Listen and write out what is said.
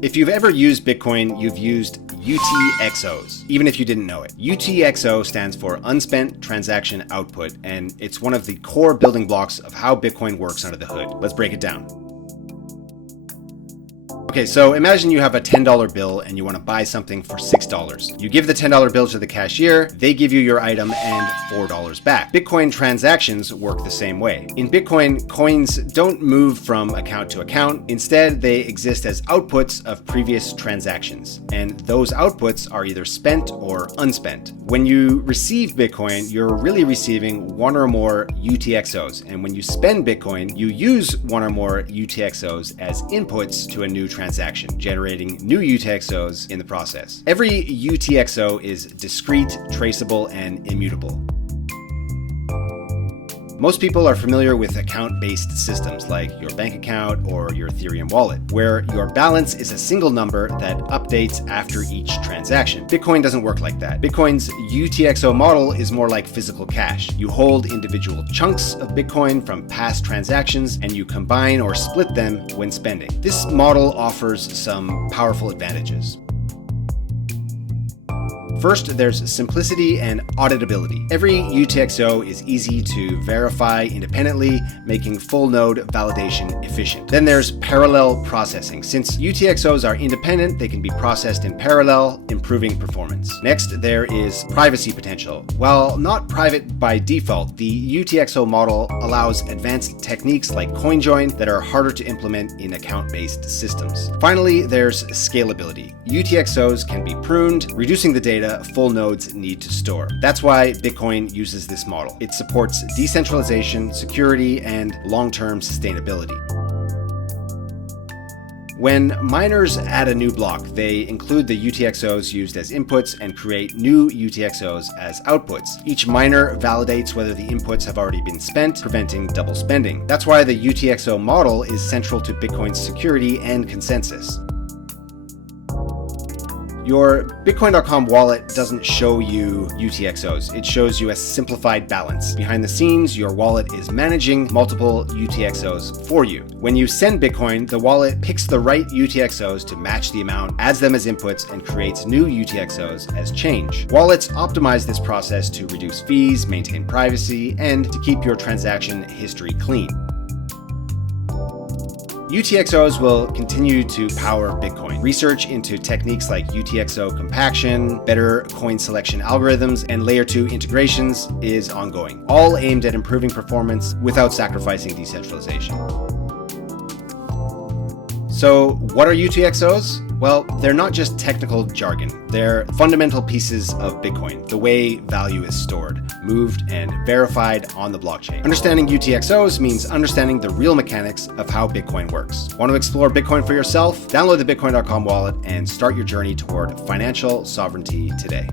If you've ever used Bitcoin, you've used UTXOs, even if you didn't know it. UTXO stands for Unspent Transaction Output, and it's one of the core building blocks of how Bitcoin works under the hood. Let's break it down. Okay, so imagine you have a $10 bill and you want to buy something for $6. You give the $10 bill to the cashier, they give you your item and $4 back. Bitcoin transactions work the same way. In Bitcoin, coins don't move from account to account. Instead, they exist as outputs of previous transactions. And those outputs are either spent or unspent. When you receive Bitcoin, you're really receiving one or more UTXOs. And when you spend Bitcoin, you use one or more UTXOs as inputs to a new transaction, generating new UTXOs in the process. Every UTXO is discrete, traceable, and immutable. Most people are familiar with account-based systems like your bank account or your Ethereum wallet, where your balance is a single number that updates after each transaction. Bitcoin doesn't work like that. Bitcoin's UTXO model is more like physical cash. You hold individual chunks of Bitcoin from past transactions and you combine or split them when spending. This model offers some powerful advantages. First, there's simplicity and auditability. Every UTXO is easy to verify independently, making full node validation efficient. Then there's parallel processing. Since UTXOs are independent, they can be processed in parallel, improving performance. Next, there is privacy potential. While not private by default, the UTXO model allows advanced techniques like coin join that are harder to implement in account-based systems. Finally, there's scalability. UTXOs can be pruned, reducing the data full nodes need to store. That's why Bitcoin uses this model. It supports decentralization, security, and long-term sustainability. When miners add a new block, they include the UTXOs used as inputs and create new UTXOs as outputs. Each miner validates whether the inputs have already been spent, preventing double spending. That's why the UTXO model is central to Bitcoin's security and consensus. Your Bitcoin.com wallet doesn't show you UTXOs. It shows you a simplified balance. Behind the scenes, your wallet is managing multiple UTXOs for you. When you send Bitcoin, the wallet picks the right UTXOs to match the amount, adds them as inputs, and creates new UTXOs as change. Wallets optimize this process to reduce fees, maintain privacy, and to keep your transaction history clean. UTXOs will continue to power Bitcoin. Research into techniques like UTXO compaction, better coin selection algorithms, and layer 2 integrations is ongoing, all aimed at improving performance without sacrificing decentralization. So what are UTXOs? Well, they're not just technical jargon. They're fundamental pieces of Bitcoin, the way value is stored, moved, and verified on the blockchain. Understanding UTXOs means understanding the real mechanics of how Bitcoin works. Want to explore Bitcoin for yourself? Download the Bitcoin.com wallet and start your journey toward financial sovereignty today.